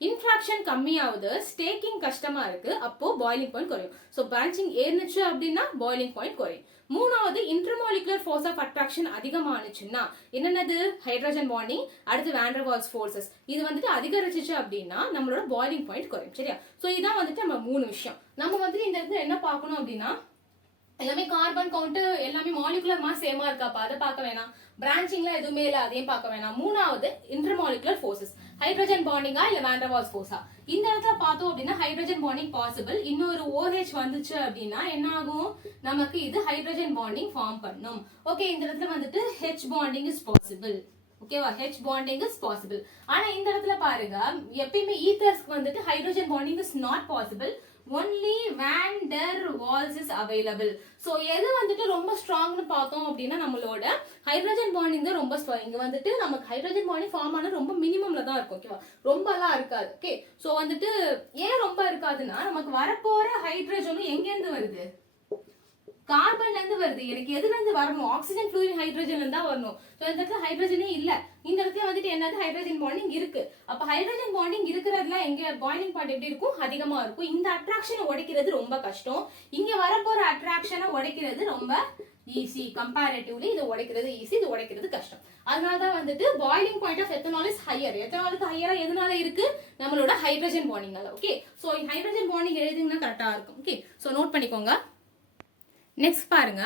இன்ட்ராக்ஷன் கம்மியாவது, ஸ்டேக்கிங் கஷ்டமா இருக்கு, அப்போ பாயிலிங் பாயிண்ட் குறையும். சோ பிரான்ச்சிங் ஏறிச்சு அப்படின்னா பாயிலிங் பாயிண்ட் குறையும். மூணாவது இன்டர்மாலிகுலர் ஃபோர்ஸ் ஆஃப் அட்ராக்ஷன் அதிகமானுச்சுன்னா என்னது? ஹைட்ரஜன் பாண்டிங், அடுத்து வான் டெர் வால்ஸ் ஃபோர்ஸஸ், இது வந்துட்டு அதிகரிச்சிச்சு அப்படின்னா நம்மளோட பாயிலிங் பாயிண்ட் குறையும். சரியா? சோ இதான் வந்துட்டு நம்ம 3 விஷயம். நம்ம வந்துட்டு இந்த இடத்துல என்ன பார்க்கணும் அப்படின்னா, எல்லாமே கார்பன் கவுண்ட் எல்லாமே மாலிகுலர் மாஸ் சேமா இருக்காப்பா, அதை பார்க்க வேணாம். பிரான்ச்சிங்ல எதுவுமே இல்ல, அதையும் பார்க்க வேணாம். மூணாவது இன்டர்மாலிகுலர் ஃபோர்ஸஸ், ஹைட்ரஜன் பாண்டிங்கா இல்ல வான் டெர் வால்ஸ் ஃபோர்ஸா. இந்த இடத்துல பார்த்தோம் அப்படின்னா ஹைட்ரஜன் பாண்டிங் பாசிபிள். இன்னொரு OH வந்துச்சு அப்படின்னா என்ன ஆகும்? நமக்கு இது ஹைட்ரஜன் பாண்டிங் ஃபார்ம் பண்ணும். ஓகே, இந்த இடத்துல வந்துட்டு H பாண்டிங் இஸ் பாசிபிள். ஓகேவா? H bonding is possible. ஆனா இந்த இடத்துல பாருங்க, எப்பயுமே ஈத்தர்ஸ்க்கு வந்துட்டு hydrogen bonding is not possible. only van der Waals is available. So எது வந்துட்டு ரொம்ப ஸ்ட்ராங்னு பார்த்தோம் அப்படின்னா நம்மளோட ஹைட்ரஜன் பாண்டிங் தான் ரொம்ப ஸ்ட்ராங். இங்க வந்துட்டு நமக்கு ஹைட்ரஜன் பாண்டிங் ஃபார்ம் ஆன ரொம்ப மினிமம்ல தான் இருக்கும். ஓகேவா? ரொம்பலாம் இருக்காது. ஓகே, சோ வந்துட்டு ஏன் ரொம்ப இருக்காதுன்னா நமக்கு வரப்போற ஹைட்ரஜனும் எங்க இருந்து வருது? கார்பன்ல இருந்து வருது. எனக்கு எதுல இருந்து வரணும்? ஆக்சிஜன், ஃப்ளூரின், ஹைட்ரஜன்ல இருந்தா வரணும். சோ இந்த இடத்துல ஹைட்ரஜனே இல்ல. இந்த இடத்துல வந்துட்டு என்னது? ஹைட்ரஜன் பாண்டிங் இருக்கு. அப்ப ஹைட்ரஜன் பாண்டிங் இருக்கிறதுல எங்க பாயிலிங் பாயிண்ட் எப்படி இருக்கும்? அதிகமா இருக்கும். இந்த அட்ராக்ஷனை உடைக்கிறது ரொம்ப கஷ்டம். இங்க வரப்போற அட்ராக்ஷனை உடைக்கிறது ரொம்ப ஈஸி. கம்பேரிட்டிவ்லி இது உடைக்கிறது ஈஸி, இது உடைக்கிறது கஷ்டம். அதனாலதான் வந்துட்டு boiling point of ethanol is higher. எத்தனாலுக்கு ஹையரா எதனால இருக்கு? நம்மளோட ஹைட்ரஜன் பாண்டிங்னால. ஓகே, சோ ஹைட்ரஜன் பாண்டிங் எழுதிங்கன்னா கரெக்டா இருக்கும். ஓகே, சோ நோட் பண்ணிக்கோங்க. நெக்ஸ்ட் பாருங்க,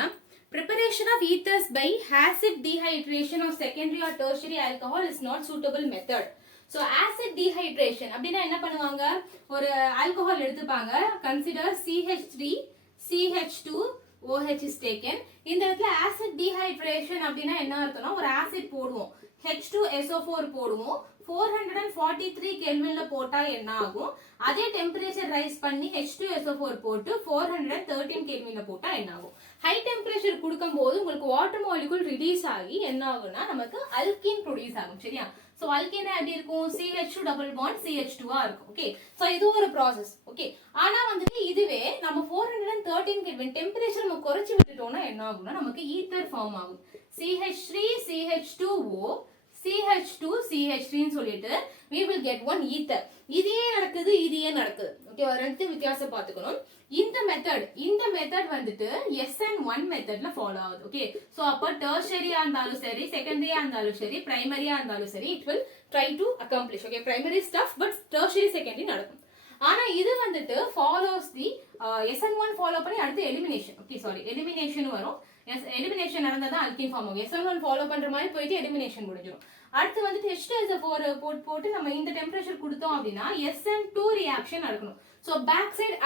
preparation of ethers by acid dehydration of secondary or tertiary alcohol is not suitable method. So acid dehydration அப்படின்னா என்ன பண்ணுவாங்க? ஒரு ஆல்கஹால் எடுத்துப்பாங்க. consider CH3 CH2 OH is taken. இந்த இடத்துல acid dehydration அப்படின்னா என்ன அர்த்தம்னா, ஒரு ஆசிட் போடுவோம், H2SO4 போடுவோம், 443 கெல்வின்ல போட்டா என்ன ஆகும்? அதே டெம்பரேச்சர் ரைஸ் பண்ணி H2SO4 போட்டு 413 கெல்வின்ல போட்டா என்ன ஆகும்? ஹை டெம்பரேச்சர் கொடுக்கும்போது உங்களுக்கு வாட்டர் மாலிகுல் ரிலீஸ் ஆகி என்ன ஆகும்னா நமக்கு அல்கீன் ப்ரொடியூஸ் ஆகும். சரியா? சோ அல்கீனா எப்படி இருக்கும்? CH2 டபுள் பாண்ட் CH2 ஆ இருக்கும். ஓகே, சோ இது ஒரு ப்ராசஸ். ஓகே, ஆனா வந்துட்டு இதுவே நம்ம 413 கெல்வின் டெம்பரேச்சர் நம்ம குறைச்சு விட்டுட்டோம்னா என்ன ஆகும்னா நமக்கு ஈத்தர் ஃபார்ம் ஆகும். CH3 CH2O CH2 CH3 ன்னு சொல்லிட்டு we will get one ether. இதே நடக்குது, இதே நடக்குது. ஓகே, ரெண்டு வித்தியாசம் பார்த்துக்கணும். இந்த மெத்தட் வந்துட்டு SN1 மெத்தட்ல ஃபாலோ ஆகுது. ஓகே, சோ அப்ப டெர்ஷரியா இருந்தாலும் சரி, செகண்டரியா இருந்தாலும் சரி, பிரைமரியா இருந்தாலும் சரி, it will try to accomplish. Okay, primary stuff but tertiary secondary நடக்கும். ஆனா இது வந்துட்டு ஃபாலோஸ் தி SN1 ஃபாலோ பண்ணி அடுத்து எலிமினேஷன். ஓகே, சாரி, எலிமினேஷன் வரும். எலிமினேஷன் நடந்தா அல்கீன் ஃபார்ம் ஆகும். SN1 ஃபாலோ பண்ற மாதிரி போயிட்டு எலிமினேஷன் முடிஞ்சிடும். அடுத்து வந்துட்டு H2SO4 போட்டு நம்ம இந்த டெம்பரேச்சர் கொடுத்தோம் அப்படின்னா SN2 ரியாக்ஷன் நடக்கணும். So back side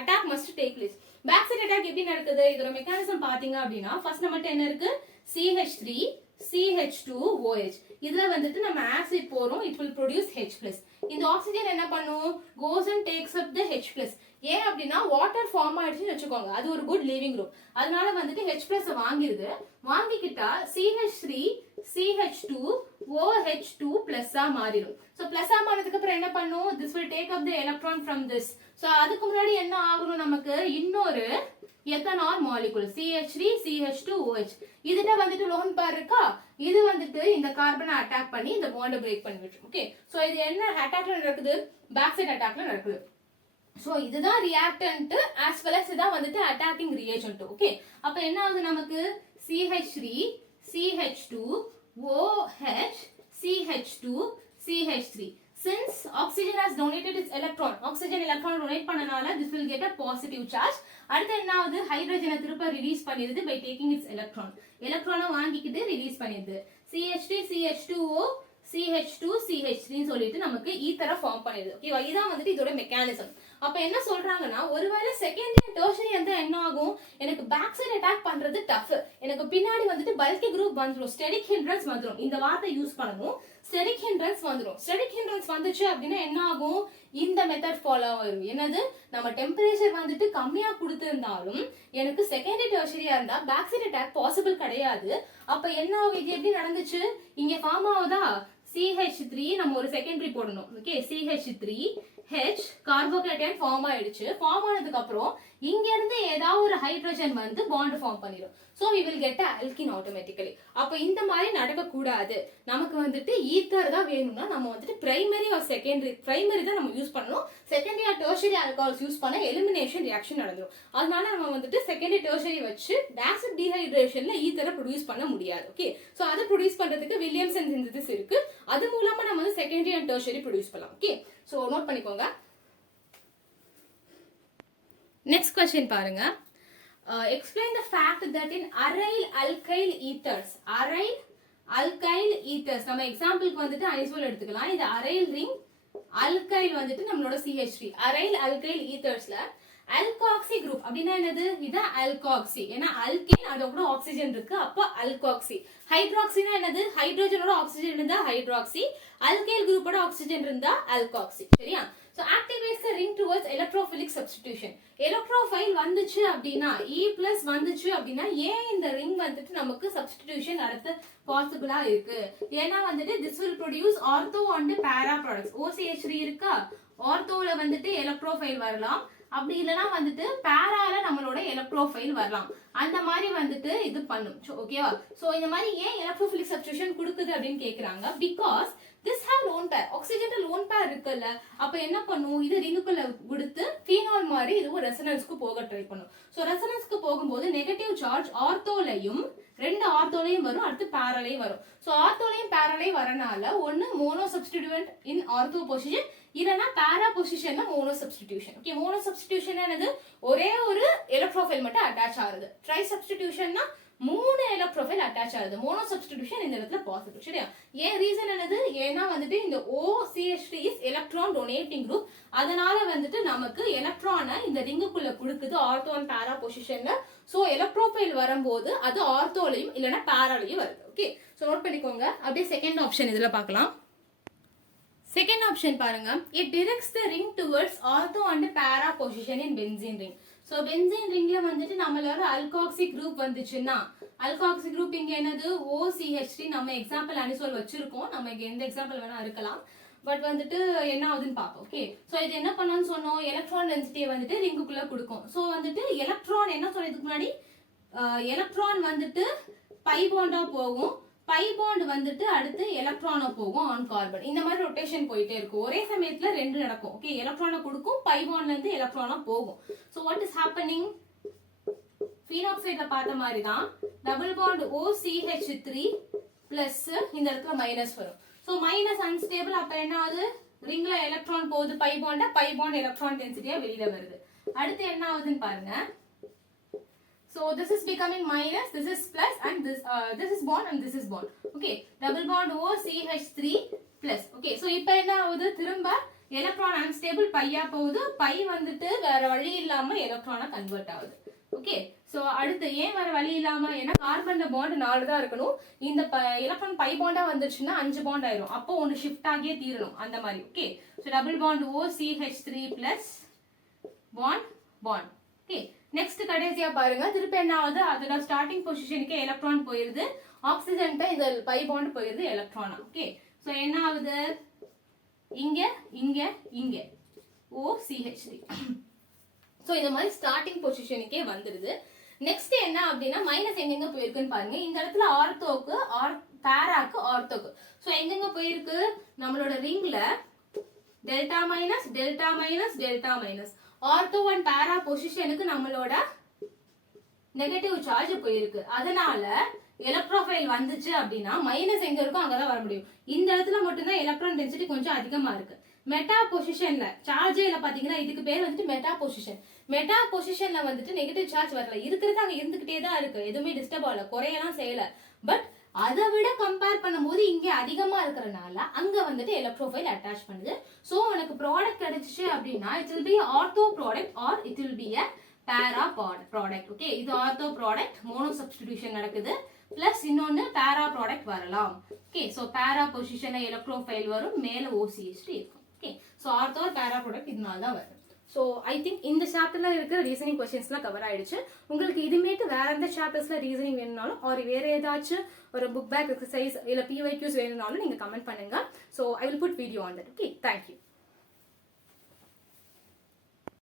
attack must take place. Back side attack எப்படி நடக்குது? இதோட மெக்கானிசம் பாத்தீங்க அப்படின்னா ஃபர்ஸ்ட் நம்மட்ட என்ன இருக்கு? CH3 CH2OH. இதுல வந்துட்டு நம்ம ஆசிட் போறோம், it will produce H+. இந்த ஆக்சிஜன் என்ன பண்ணும்? goes and takes up the H+. ஏன் அப்படின்னா வாட்டர் ஃபார்ம் ஆயிடுச்சுன்னு வச்சுக்கோங்க, அது ஒரு குட் லிவிங் குரூப். அதனால வந்துட்டு H+ வாங்கிருது. வாங்கிக்கிட்டா CH3 CH2 OH2 பிளஸ்ஸா மாறிடும். சோ பிளஸ்ஸா மாறினதுக்கு அப்புறம் என்ன பண்ணும்? this will take up the electron from this. So அதுக்கு முன்னாடி என்ன ஆகணும்? நமக்கு இன்னொரு எத்தனால் மாலிகுல் CH3 CH2OH. இதுல வந்துட்டு லோன் பேர் இருக்கா, இது வந்துட்டு இந்த கார்பனை அட்டாக் பண்ணி இந்த பாண்டை பிரேக் பண்ணி விட்டுரும். ஓகே, சோ இது என்ன அட்டாக்ல நடக்குது? பேக் சைடு அட்டாக்ல நடக்குது. சோ இதுதான் ரியாக்டன்ட் as well as இதான் வந்துட்டு அட்டாக்கிங் ரியேஜென்ட். ஓகே, அப்ப என்ன ஆகுது நமக்கு? CH3 CH2 OH CH2 CH3. Since oxygen has donated its electron, oxygen electron donate பண்ணனால this will get a positive charge. அடுத்து என்ன ஆகுது? ஹைட்ரஜனை திருப்ப ரிலீஸ் பண்ணிடுது by taking its electron. எலக்ட்ரானை வாங்கிக்கிட்டு ரிலீஸ் பண்ணிடுது. CH3 CH2O CH2 CH3 சொல்லிட்டு நமக்கு ஈத்தரை ஃபார்ம் பண்ணிடுது. ஓகேவா? இதான் வந்துட்டு இதோட மெக்கானிசம். அப்ப என்ன சொல்றாங்கன்னா, ஒருவேளை செகண்டரி டெர்ஷரி வந்து என்ன ஆகும்? எனக்கு பேக் சைடு அட்டாக் பண்றது டஃப், எனக்கு பின்னாடி வந்துட்டு பல்கி குரூப் வந்துடும், ஸ்டெரிக் ஹிண்ட்ரன்ஸ் வந்துடும். இந்த வார்த்தை யூஸ் பண்ணணும். ஸ்டெரிக் ஹிண்ட்ரன்ஸ் வந்துடும். ஸ்டெரிக் ஹிண்ட்ரன்ஸ் வந்துச்சு அப்படின்னா என்ன ஆகும், இந்த மெத்தட் ஃபாலோ ஆகும். என்னது, நம்ம டெம்பரேச்சர் வந்துட்டு கம்மியா கொடுத்திருந்தாலும் எனக்கு செகண்டரி டெர்ஷரியா இருந்தா பேக் சைடு அட்டாக் பாசிபிள் கிடையாது. அப்ப என்ன ஆகும், இது எப்படி நடந்துச்சு, இங்க ஃபார்ம் ஆகுதா, CH3 நம்ம ஒரு செகண்டரி போடணும். ஓகே, CH3H கார்போகேட்டையான் ஃபார்ம் ஆயிடுச்சு. ஃபார்ம் ஆனதுக்கு அப்புறம் இங்க இருந்து ஏதாவது ஒரு ஹைட்ரஜன் வந்து பாண்ட் ஃபார்ம் பண்ணிடும். So we will get a alkene automatically. அப்ப இந்த மாதிரி நடக்க கூடாது. நமக்கு வந்துட்டு ஈத்தர் தான் வேணும்னா நம்ம வந்துட்டு பிரைமரி ஆர் செகண்டரி, பிரைமரி தான் நம்ம யூஸ் பண்ணணும். Secondary R tertiary alcohols use பண்ண எலிமினேஷன் ரியாக்ஷன் நடந்துரும். அதனால நம்ம வந்துட்டு செகண்டரி டெர்ஷரி வச்சு ஆசிட் டீஹைட்ரேஷன்ல ஈத்தரை ப்ரொடியூஸ் பண்ண முடியாது. ஓகே, சோ அதை ப்ரொடியூஸ் பண்றதுக்கு வில்லியம்சன் சிந்தசிஸ் இருக்கு. அது மூலமா நம்ம வந்து செகண்டரி அண்ட் டெர்ஷரி ப்ரொடியூஸ் பண்ணலாம். ஓகே, சோ நோட் பண்ணிக்கோங்க. நெக்ஸ்ட் क्वेश्चन பாருங்க. Explain the fact that in aryl alkyl ethers, aryl alkyl ethers, நம்ம எக்ஸாம்பிளுக்கு வந்துட்டு ஐசோல் எடுத்துக்கலாம். இது aryl ring, alkyl வந்துட்டு நம்மளோட CH3. aryl alkyl ethersல alkoxy group அப்படின்னா என்னது, இது alkoxy. ஏன்னா alkane அதோட ஆக்சிஜன் இருக்கு, அப்ப alkoxy. ஹைட்ராக்சினா என்னது, ஹைட்ரஜனோட ஆக்சிஜன் இருந்தா ஹைட்ராக்சி, alkyl குரூப்போட ஆக்சிஜன் இருந்தா alkoxy. சரியா? So activates the ring towards electrophilic substitution. Electrophile வந்துச்சு அப்படின்னா, E+ வந்துச்சு அப்படின்னா ஏன் இந்த ரிங் வந்துட்டு நமக்கு சப்ஸ்டிடியூஷன் அடுத்து பாசிபிளா இருக்கு, ஏன்னா வந்துட்டு this will produce ortho and para products. OCH3 இருக்கா, ஆர்த்தோல வந்துட்டு எலக்ட்ரோஃபைல் வரலாம், அப்படி இல்லைன்னா வந்துட்டு பேரால நம்மளோட எலக்ட்ரோஃபைல் வரலாம். அந்த மாதிரி வந்துட்டு இது பண்ணும். ஓகேவா? சோ இந்த மாதிரி ஏன் எலக்ட்ரோஃபிலிக் சப்ஸ்டிடியூஷன் கொடுக்குது அப்படின்னு கேக்குறாங்க. Because this have lone pair, oxygen lone pair இருக்குல்ல, அப்ப என்ன பண்ணும், இது ரிங்குக்குள்ள கொடுத்து ஃபீனால் மாதிரி இது ரெசனன்ஸ்க்கு போக ட்ரை பண்ணும். சோ ரெசனன்ஸ்க்கு போகும்போது நெகட்டிவ் சார்ஜ் ஆர்த்தோலையும், ரெண்டு ஆர்த்தோலையும் வரும், அடுத்து பேரலையும் வரும். சோ ஆர்த்தோலையும் பேரலையும் வரனால ஒன்னு மோனோ சப்ஸ்டிடியூவன்ட் இன் ஆர்த்தோ பொசிஷன், இல்லனா பேரா பொசிஷன்ல mono substitution. Okay, mono substitution என்னது, ஒரே ஒரு எலக்ட்ரோஃபைல் மட்டும் அட்டாச் ஆகுது. ட்ரை சப்ஸ்டிடியூஷன்னா மூணு எலக்ட்ரோஃபைல் அட்டாச் ஆகுது. மோனோ சப்ஸ்டிடியூஷன் இந்த இடத்துல பாசிபிள். சரியா? ஏன் ரீசன் என்னது, ஏன்னா வந்துட்டு இந்த OCH3 is electron donating group, அதனால வந்துட்டு நமக்கு எலக்ட்ரானை இந்த ரிங்குக்குள்ள கொடுக்குது ஆர்த்தோ அண்ட் பேரா பொசிஷன்ல. சோ எலக்ட்ரோஃபைல் வரும்போது அது ஆர்த்தோலையும் இல்லனா பேராலையும் வருது. ஓகே, சோ நோட் பண்ணிக்கோங்க. அப்படியே செகண்ட் ஆப்ஷன் இதுல பார்க்கலாம். செகண்ட் ஆப்ஷன் பாருங்க. It directs the ring towards ortho and para position in benzene ring. So benzene ரிங்ல வந்துட்டு நம்மளோட அல்காக்சி குரூப் வந்துச்சுன்னா, அல்காக்சி குரூப் இங்க என்னது, OCH3. நம்ம எக்ஸாம்பிள் அனிசோல் வச்சிருக்கோம், நம்ம இங்க எந்த எக்ஸாம்பிள் வேணா இருக்கலாம், பட் வந்துட்டு என்ன ஆகுதுன்னு பார்ப்போம். ஓகே, சோ இது என்ன பண்ணணும்னு சொன்னோம், எலக்ட்ரான் டென்சிட்டியை வந்துட்டு ரிங்குக்குள்ள கொடுக்கும். சோ வந்துட்டு எலக்ட்ரான் என்ன சொன்னதுக்கு முன்னாடி, எலக்ட்ரான் வந்துட்டு பை பாண்டா போகும், பை பாண்ட் வந்துட்டு அடுத்து எலக்ட்ரானா போகும் ஆன் கார்பன். இந்த மாதிரி ரொட்டேஷன் போயிட்டே இருக்கும், ஒரே சமயத்துல ரெண்டு நடக்கும். ஓகே, எலக்ட்ரானை கொடுக்கும், பை பாண்ட்ல இருந்து எலக்ட்ரானா போகும். சோ வாட் இஸ் ஹேப்பனிங், ஃபீனாக்சைட்ல பார்த்த மாதிரி தான் டபுள் பாண்ட் OCH3 பிளஸ் இந்த இடத்துல மைனஸ் வரும். சோ மைனஸ் அன்ஸ்டேபிள், அப்ப என்ன ஆகுது, ரிங்ல எலக்ட்ரான் போகுது pi bond, pi bond electron டென்சிட்டியா வெளியில வருது. அடுத்து என்ன ஆகுதுன்னு பாருங்க. So this is becoming minus, this is plus, and this is bond and this is bond. Okay, double bond OCH3 plus. Okay, so இப்போ என்ன ஆகுது, திரும்ப எலக்ட்ரான் அன்ஸ்டேபிள் பையா போகுது, பை வந்துட்டு வேற வழி இல்லாம எலக்ட்ரானா கன்வெர்ட் ஆகுது. ஓகே, சோ அடுத்து ஏன் வேற வழி இல்லாம, ஏன்னா கார்பன்ல பாண்ட் 4 தான் இருக்கணும், இந்த எலக்ட்ரான் பை பாண்டா வந்துருச்சுன்னா 5 பாண்ட் ஆயிரும், அப்போ ஒன்னு ஷிஃப்ட் ஆகியே தீரணும் அந்த மாதிரி. Okay, so double bond OCH3 plus bond bond. Okay, next கடைசியா பாருங்க. திருப்பி என்ன ஆகுது, அதோட ஸ்டார்டிங் பொசிஷனுக்கு எலக்ட்ரான் போயிருது, ஆக்சிஜன் இந்த பை பாண்ட் போயிருது எலக்ட்ரானா. ஓகே, சோ என்ன ஆகுது, இங்க இங்க இங்க OCH3. சோ இந்த மாதிரி ஸ்டார்டிங் பொசிஷனுக்கே வந்துருது. நெக்ஸ்ட் என்ன அப்படின்னா, மைனஸ் எங்கெங்க போயிருக்குன்னு பாருங்க. இந்த இடத்துல ஆர்த்தோக்கு, பேராக்கு, ஆர்த்தோக்கு. சோ எங்கெங்க போயிருக்கு, நம்மளோட ரிங்ல delta minus delta minus delta minus, ortho and para பொசிஷனுக்கு நம்மளோட நெகட்டிவ் சார்ஜ் போயிருக்கு. அதனால எலக்ட்ரோஃபைல் வந்துச்சு அப்படின்னா மைனஸ் எங்க இருக்கும் அங்கதான் வர முடியும். இந்த இடத்துல மட்டும்தான் எலக்ட்ரான் டென்சிட்டி கொஞ்சம் அதிகமா இருக்கு. மெட்டா பொசிஷன்ல சார்ஜேல பாத்தீங்கன்னா இதுக்கு பேர் வந்துட்டு மெட்டா பொசிஷன். மெட்டா பொசிஷன்ல வந்துட்டு நெகட்டிவ் சார்ஜ் வரல, இருக்கிறது அங்க இருந்துகிட்டே தான் இருக்கு, எதுவுமே டிஸ்டர்ப் ஆகல, குறையெல்லாம் செய்யல. பட் அதை விட கம்பேர் பண்ணும்போது இங்க அதிகமா இருக்கிறனால அங்க வந்துட்டு எலக்ட்ரோஃபைல் அட்டாச் பண்ணுது. சோ உனக்கு ப்ராடக்ட் கிடைச்சிச்சு அப்படின்னா it will be ortho product or it will be a பேரா ப்ராடக்ட். ஓகே, இது ஆர்த்தோ ப்ராடக்ட் மோனோ சப்ஸ்டிடியூஷன் நடக்குது. பிளஸ் இன்னொன்னு பேரா ப்ராடக்ட் வரலாம். ஓகே, ஸோ பேரா பொசிஷன்ல எலக்ட்ரோஃபைல் வரும், மேல OCH3 இருக்கும். ஓகே, ஸோ ஆர்த்தோ பேரா ப்ராடக்ட் இதனால தான் வருது. ஸோ ஐ திங்க் இந்த சாப்டர்ல இருக்கிற ரீசனிங் கொஸ்டின்ஸ்லாம் கவர் ஆயிடுச்சு. உங்களுக்கு இதுமேட்டு வேற எந்த சாப்டர்ஸ்ல ரீசனிங் வேணும்னாலும் ஒரு வேற ஏதாச்சும் ஒரு புக் பேக் எக்ஸசைஸ் இல்ல PYQs வேணும்னாலும் நீங்க கமெண்ட் பண்ணுங்க. So I will put video on that. Okay, thank you.